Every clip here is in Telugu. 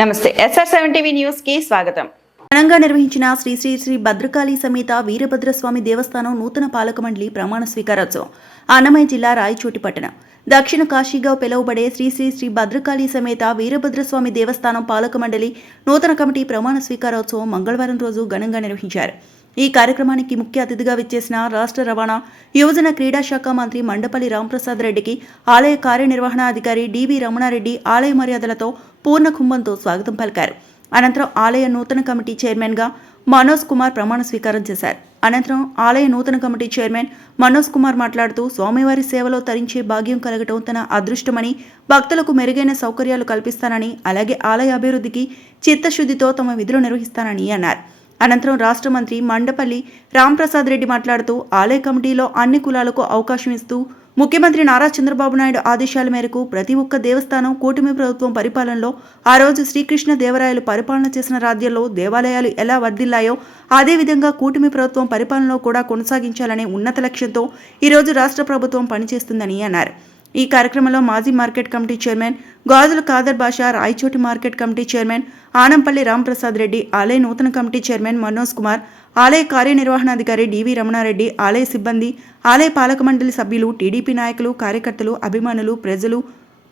నమస్తే SR7 టీవీ న్యూస్ కి స్వాగతం. ఘనంగా నిర్వహించిన శ్రీ శ్రీ శ్రీ భద్రకాళి సమేత వీరభద్రస్వామి దేవస్థానం నూతన పాలక మండలి ప్రమాణ స్వీకారోత్సవం అన్నమయ్య జిల్లా రాయచోటి పట్టణం దక్షిణ కాశీగా పిలువబడే శ్రీ శ్రీ శ్రీ భద్రకాళి సమేత వీరభద్రస్వామి దేవస్థానం పాలక మండలి నూతన కమిటీ ప్రమాణ స్వీకారోత్సవం మంగళవారం రోజు ఘనంగా నిర్వహించారు. ఈ కార్యక్రమానికి ముఖ్య అతిథిగా విచ్చేసిన రాష్ట్ర రవాణా యువజన క్రీడా శాఖ మంత్రి మండపల్లి రాంప్రసాద్ రెడ్డికి ఆలయ కార్యనిర్వహణాధికారి డివి రమణారెడ్డి ఆలయ మర్యాదలతో పూర్ణ కుంభంతో స్వాగతం పలికారు. అనంతరం ఆలయ నూతన కమిటీ చైర్మన్గా మనోజ్ కుమార్ ప్రమాణ స్వీకారం చేశారు. అనంతరం ఆలయ నూతన కమిటీ చైర్మన్ మనోజ్ కుమార్ మాట్లాడుతూ స్వామివారి సేవలో తరించే భాగ్యం కలగటం తన అదృష్టమని, భక్తులకు మెరుగైన సౌకర్యాలు కల్పిస్తానని, అలాగే ఆలయ అభివృద్ధికి చిత్తశుద్ధితో తమ విధులు నిర్వహిస్తానని అన్నారు. అనంతరం రాష్ట్ర మంత్రి మండపల్లి రాంప్రసాద్ రెడ్డి మాట్లాడుతూ ఆలయ కమిటీలో అన్ని కులాలకు అవకాశం ఇస్తూ ముఖ్యమంత్రి నారా చంద్రబాబు నాయుడు ఆదేశాల మేరకు ప్రతి ఒక్క దేవస్థానం కూటమి ప్రభుత్వం పరిపాలనలో ఆ రోజు శ్రీకృష్ణ దేవరాయలు పరిపాలన చేసిన రాజ్యంలో దేవాలయాలు ఎలా వర్ధిల్లాయో అదేవిధంగా కూటమి ప్రభుత్వం పరిపాలనలో కూడా కొనసాగించాలనే ఉన్నత లక్ష్యంతో ఈరోజు రాష్ట్ర ప్రభుత్వం పనిచేస్తుందని అన్నారు. ఈ కార్యక్రమంలో మాజీ market committee chairman Gajula Khader Basha, Rayachoti market committee chairman Anampalli Ramprasad Reddy, ఆలయ నూతన కమిటీ చైర్మన్ మనోజ్ కుమార్, ఆలయ కార్యనిర్వహణాధికారి డివి రమణారెడ్డి, ఆలయ సిబ్బంది, ఆలయ పాలక మండలి సభ్యులు, టీడీపీ నాయకులు, కార్యకర్తలు, అభిమానులు, ప్రజలు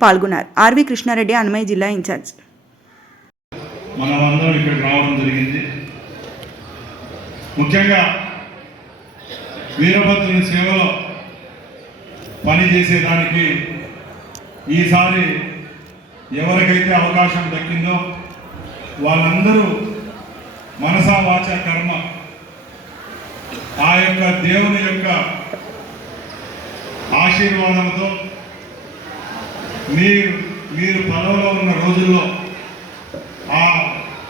పాల్గొన్నారు. ఆర్వి కృష్ణారెడ్డి, అన్నమయ్య జిల్లా ఇన్ఛార్జ్. మనమందరం ఇక్కడికి రావడం జరిగింది. ముఖ్యంగా వీరభద్రుని సేవలో పనిచేసేదానికి ఈసారి ఎవరికైతే అవకాశం దక్కిందో వాళ్ళందరూ మనసా వాచ కర్మ ఆ యొక్క దేవుని యొక్క ఆశీర్వాదంతో మీరు పదవిలో ఉన్న రోజుల్లో ఆ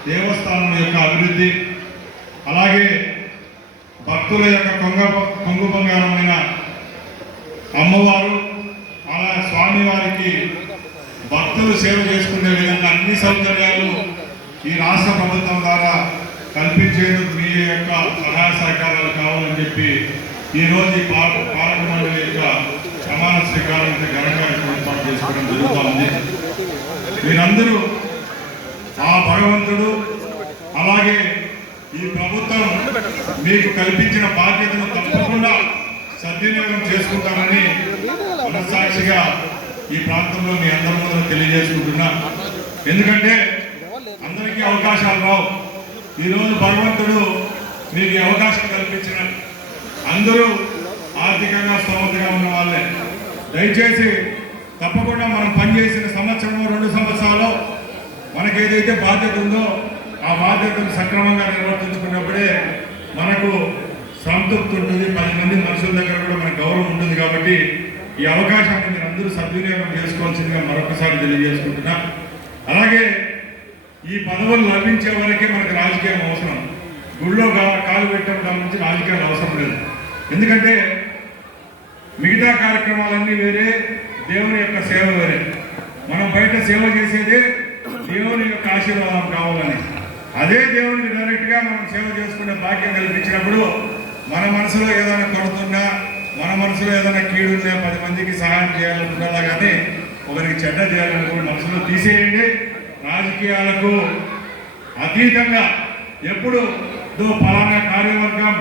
దేవస్థానం యొక్క అభివృద్ధి, అలాగే భక్తుల యొక్క కొంగు బంగారమైన అమ్మవారు, అలా స్వామివారికి భక్తులు సేవ చేసుకునే విధంగా అన్ని సౌకర్యాలు ఈ రాష్ట్ర ప్రభుత్వం ద్వారా కల్పించేందుకు మీ యొక్క సహాయ సహకారాలు కావాలని చెప్పి ఈరోజు ఈ పాలక మండలి యొక్క ప్రమాణ స్వీకారం ఘనంగా ఏర్పాటు చేసుకోవడం జరుగుతుంది. మీరందరూ ఆ భగవంతుడు అలాగే ఈ ప్రభుత్వం మీకు కల్పించిన బాధ్యతను తప్పకుండా సద్వినియోగం చేసుకుంటారని మనస్సాక్షిగా ఈ ప్రాంతంలో మీ అందరి ముందు తెలియజేసుకుంటున్నా. ఎందుకంటే అందరికీ అవకాశాలు రావు. ఈరోజు భగవంతుడు మీకు అవకాశం కల్పించిన అందరూ ఆర్థికంగా స్తోమతగా ఉన్న వాళ్ళే. దయచేసి తప్పకుండా మనం పనిచేసిన సంవత్సరం 2 సంవత్సరాలు మనకి ఏదైతే బాధ్యత ఉందో ఆ బాధ్యతను సక్రమంగా నిర్వర్తించుకున్నప్పుడే మనకు సంతృప్తి ఉంటుంది, 10 మంది మనుషుల దగ్గర కూడా మనకు గౌరవం ఉంటుంది. కాబట్టి ఈ అవకాశాన్ని మీరు అందరూ సద్వినియోగం చేసుకోవాల్సిందిగా మరొకసారి తెలియజేసుకుంటున్నా. అలాగే ఈ పదవులు లభించే వరకే మనకు రాజకీయం అవసరం. గుళ్ళో కాలు పెట్టడం నుంచి రాజకీయాలు అవసరం లేదు. ఎందుకంటే మిగతా కార్యక్రమాలన్నీ వేరే, దేవుని యొక్క సేవ వేరే. మనం బయట సేవ చేసేదే దేవుని యొక్క ఆశీర్వాదం కావాలని. అదే దేవునికి డైరెక్ట్గా మనం సేవ చేసుకునే భాగ్యం కల్పించినప్పుడు మన మనసులో ఏదైనా కొడుతున్నా, మన మనసులో ఏదైనా కీడున్నా, 10 మందికి సహాయం చేయాలనుకున్నా కానీ ఒకరికి చెడ్డ చేయాలనుకున్న మనసులో తీసేయండి. రాజకీయాలకు అతీతంగా ఎప్పుడు ఫలానా కార్యవర్గం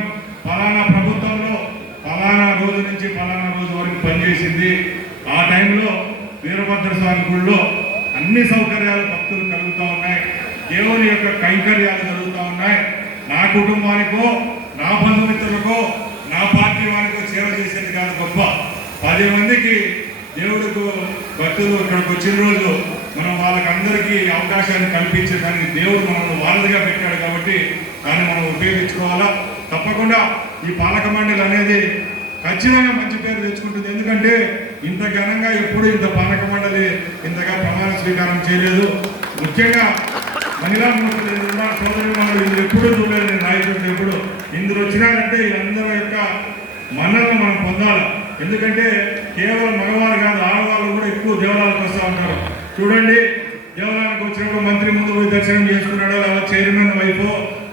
ఫలానా ప్రభుత్వంలో ఫలానా రోజు నుంచి ఫలానా రోజు వరకు పనిచేసింది, ఆ టైంలో వీరభద్ర స్వామి గుళ్ళో అన్ని సౌకర్యాలు భక్తులు కలుగుతూ ఉన్నాయి, దేవుని యొక్క కైంకర్యాలు జరుగుతూ ఉన్నాయి. నా కుటుంబానికో, నా బంధుమిత్రులకో, నా పార్టీ వారికో సేవ చేసేది కాదు గొప్ప. 10 మందికి దేవుడికి భక్తులు ఇక్కడికి వచ్చిన రోజు మనం వాళ్ళకందరికీ అవకాశాన్ని కల్పించేదానికి దేవుడు మనల్ని వారధిగా పెట్టాడు. కాబట్టి దాన్ని మనం ఉపయోగించుకోవాలా. తప్పకుండా ఈ పాలక మండలి అనేది ఖచ్చితంగా మంచి పేరు తెచ్చుకుంటుంది. ఎందుకంటే ఇంత ఘనంగా ఎప్పుడు ఇంత పాలక మండలి ఇంతగా ప్రమాణ స్వీకారం చేయలేదు. ముఖ్యంగా మహిళా మూర్తులు సోదరి మండలి ఇది ఎప్పుడూ చూడలేదు. నేను రాయచోటి ఎప్పుడు ఇందులో వచ్చినారంటే వీళ్ళందరి యొక్క మన్నలను మనం పొందాలి. ఎందుకంటే కేవలం మగవారు కాదు, ఆడవాళ్ళు కూడా ఎక్కువ దేవాలయాలకు వస్తూ ఉంటారు. చూడండి, దేవాలయానికి వచ్చినప్పుడు మంత్రి ముందు పోయి దర్శనం చేసుకున్నాడో, లేదా చైర్మన్ వైపు,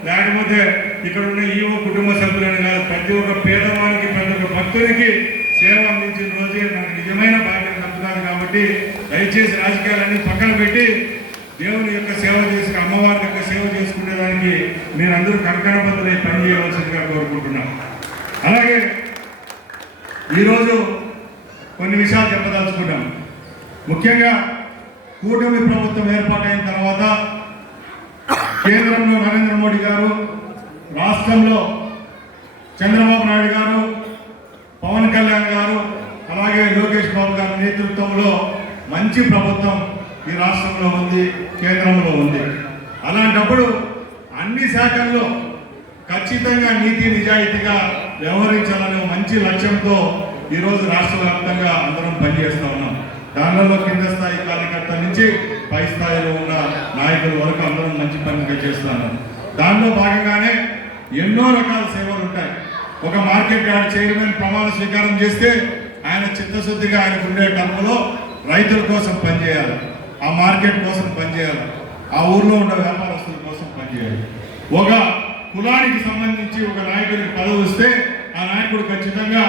లేకపోతే ఇక్కడ ఉన్న ఈవో కుటుంబ సభ్యులని కాదు, ప్రతి ఒక్క పేదవానికి, ప్రతి ఒక్క భక్తునికి సేవ అందించిన రోజే నాకు నిజమైన భాగ్యం కలుగుతుంది. కాబట్టి దయచేసి రాజకీయాలన్నీ పక్కన పెట్టి దేవుని యొక్క సేవ చేసి అమ్మవారి యొక్క సేవ చేసుకునేదానికి మీరందరూ కంకణబద్ధులై పని చేయవలసిందిగా కోరుకుంటున్నాం. అలాగే ఈరోజు కొన్ని విషయాలు చెప్పదలుచుకుంటాం. ముఖ్యంగా కూటమి ప్రభుత్వం ఏర్పాటైన తర్వాత కేంద్రంలో నరేంద్ర మోడీ గారు, రాష్ట్రంలో చంద్రబాబు నాయుడు గారు, పవన్ కళ్యాణ్ గారు, అలాగే లోకేష్ బాబు గారి నేతృత్వంలో మంచి ప్రభుత్వం ఈ రాష్ట్రంలో ఉంది, కేంద్రంలో ఉంది. అలాంటప్పుడు అన్ని శాఖల్లో ఖచ్చితంగా నీతి నిజాయితీగా వ్యవహరించాలనే మంచి లక్ష్యంతో ఈరోజు రాష్ట్ర వ్యాప్తంగా అందరం పనిచేస్తూ ఉన్నాం. దానిలో కింద స్థాయి కార్యకర్తల నుంచి పై స్థాయిలో ఉన్న నాయకుల వరకు అందరం మంచి పనిగా చేస్తున్నాం. దానిలో భాగంగానే ఎన్నో రకాల సేవలు ఉంటాయి. ఒక మార్కెట్ యార్డ్ చైర్మన్ ప్రమాణ స్వీకారం చేస్తే ఆయన చిత్తశుద్ధిగా ఆయనకు ఉండే టర్మ్లో రైతుల కోసం పనిచేయాలి, ఆ మార్కెట్ కోసం పనిచేయాలి, ఆ ఊర్లో ఉన్న వ్యాపారస్తుల కోసం పనిచేయాలి. ఒక కులానికి సంబంధించి ఒక నాయకుడికి పదవి వస్తే ఆ నాయకుడు ఖచ్చితంగా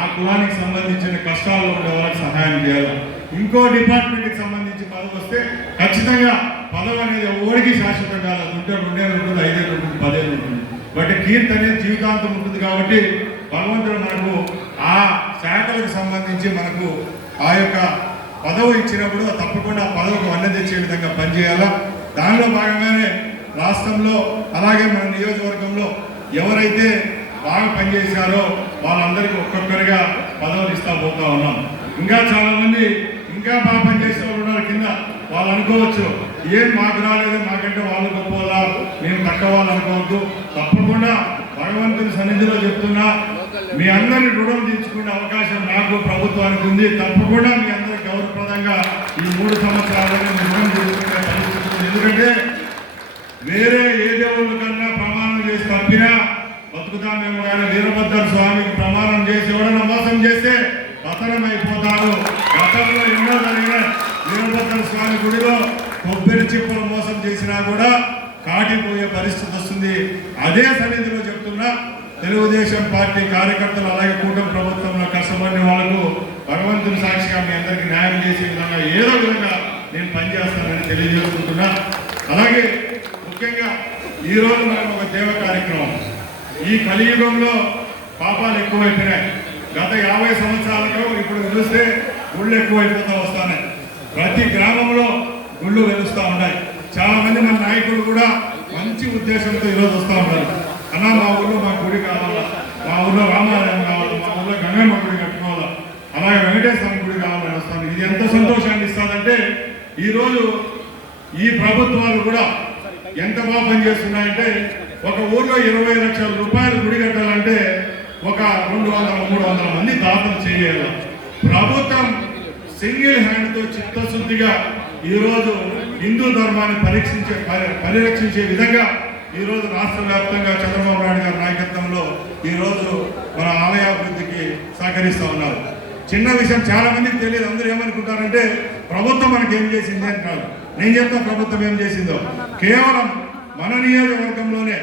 ఆ కులానికి సంబంధించిన కష్టాల్లో ఉండే వాళ్ళకి సహాయం చేయాలి. ఇంకో డిపార్ట్మెంట్కి సంబంధించి పదవి వస్తే ఖచ్చితంగా పదవి అనేది ఎవరికి శాశ్వతం కాదు. అది ఉంటే 2 ఏళ్ళు ఉంటుంది, 5 ఏళ్ళు ఉంటుంది, 10 ఏళ్ళు ఉంటుంది. బట్ కీర్తి అనేది జీవితాంతం ఉంటుంది. కాబట్టి భగవంతుడు మనకు ఆ శాఖలకు సంబంధించి మనకు ఆ యొక్క పదవి ఇచ్చినప్పుడు తప్పకుండా ఆ పదవికి వన్నె తెచ్చే విధంగా పనిచేయాలా. దానిలో భాగంగానే రాష్ట్రంలో అలాగే మన నియోజకవర్గంలో ఎవరైతే బాగా పనిచేశారో వాళ్ళందరికీ ఒక్కొక్కరిగా పదవులు ఇస్తా పోతా ఉన్నాం. ఇంకా చాలా మంది ఇంకా బాగా పనిచేసే వాళ్ళు ఉన్నారు కింద. వాళ్ళు అనుకోవచ్చు ఏం మాకు రాలేదు, మాకంటే వాళ్ళు గొప్పవాళ్ళ, మేము తక్కువ వాళ్ళు అనుకోవద్దు. తప్పకుండా భగవంతుని సన్నిధిలో చెప్తున్నా, మీ అందరి రుణం తీర్చుకునే అవకాశం నాకు ప్రభుత్వానికి ఉంది. తప్పకుండా మీ అందరి గౌరవప్రదంగా ఈ 3 సంవత్సరాలలో రుణం తీసుకునే పరిస్థితి ఉంది. ఎందుకంటే వేరే ఏ దేవుళ్ళ కన్నా ప్రమాణం చేసి తప్పినా బతుకుతామేమో కానీ వీరభద్ర స్వామికి ప్రమాణం చేసి ఎవడన్నా మోసం చేస్తే పతనం అయిపోతారు. గతంలో ఎన్నో జరిగిన వీరభద్ర స్వామి గుడిలో కొబ్బరి చిప్పలు మోసం చేసినా కూడా కాటిపోయే పరిస్థితి వస్తుంది. అదే సన్నిధిలో చెప్తున్నా, తెలుగుదేశం పార్టీ కార్యకర్తలు అలాగే కూటమి ప్రభుత్వంలో కష్టపడిన వాళ్ళకు భగవంతుని సాక్షిగా మీ అందరికీ న్యాయం చేసే విధంగా ఏదో విధంగా నేను పనిచేస్తానని తెలియజేసుకుంటున్నా. అలాగే ముఖ్యంగా ఈరోజు మనం ఒక దేవ కార్యక్రమం. ఈ కలియుగంలో పాపాలు ఎక్కువైపోయినాయి. గత 50 సంవత్సరాలకు ఇప్పుడు వెలిస్తే గుళ్ళు ఎక్కువైపోతూ వస్తున్నాయి. ప్రతి గ్రామంలో గుళ్ళు వెలుస్తూ ఉన్నాయి. చాలా మంది మన నాయకులు కూడా మంచి ఉద్దేశంతో ఈరోజు వస్తూ ఉన్నారు. అన్నా మా ఊళ్ళో మా గుడి కావాలా, మా ఊళ్ళో రామాలయం కావాలి, మా ఊళ్ళో గంగమ్మ గుడి కట్టుకోవాలా, అలాగే వెంకటేశ్వర గుడి కావాలని వస్తాను. ఇది ఎంత సంతోషాన్ని ఇస్తుందంటే ఈరోజు ఈ ప్రభుత్వాలు కూడా ఎంత బాగా పనిచేస్తున్నాయంటే ఒక ఊర్లో 20 లక్షల రూపాయలు గుడి కట్టాలంటే ఒక 200-300 మంది దాతలు చేయాలి. ప్రభుత్వం సింగిల్ హ్యాండ్తో చిత్తశుద్ధిగా ఈరోజు హిందూ ధర్మాన్ని పరిరక్షించే విధంగా ఈరోజు రాష్ట్ర వ్యాప్తంగా చంద్రబాబు నాయుడు గారి నాయకత్వంలో ఈరోజు మన ఆలయాభివృద్ధికి సహకరిస్తూ ఉన్నారు. చిన్న విషయం చాలా మందికి తెలియదు. అందరూ ఏమనుకుంటారంటే ప్రభుత్వం మనకి ఏం చేసింది అని కాదు. నేను చెప్తా ప్రభుత్వం ఏం చేసిందో. కేవలం మన నియోజకవర్గంలోనే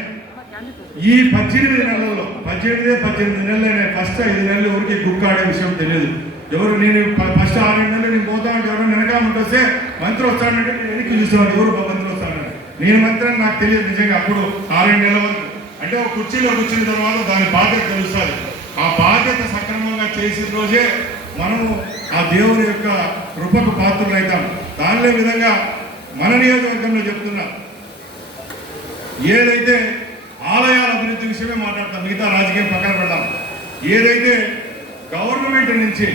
ఈ 18 నెలల్లో 18 నెలలనే ఫస్ట్ 5 నెలలు ఊరికి గుక్కాడే విషయం తెలియదు. ఎవరు నేను ఫస్ట్ 6 నెలలు నేను పోతా ఉంటే ఎవరు వెనక ఉంటే మంత్రి వస్తానంటే నేను వెనక్కి చూసేవాడు, ఎవరు మంత్రి వస్తానంటే నేను మంత్రి అని నాకు తెలియదు. నిజంగా అప్పుడు 6 నెలల వరకు అంటే ఒక కుర్చీలో కూర్చున్న తర్వాత దాని బాధ్యత తెలుస్తుంది. ఆ బాధ్యత సక్రమంగా చేసిన రోజే మనము ఆ దేవుని యొక్క కృపకు పాత్రలు అవుతాం. దానిలో విధంగా మన నియోజకవర్గంలో చెప్తున్నా, ఏదైతే ఆలయాల అభివృద్ధి విషయమే మాట్లాడతాం, మిగతా రాజకీయం పక్కన పెడతాం. ఏదైతే గవర్నమెంట్ నుంచి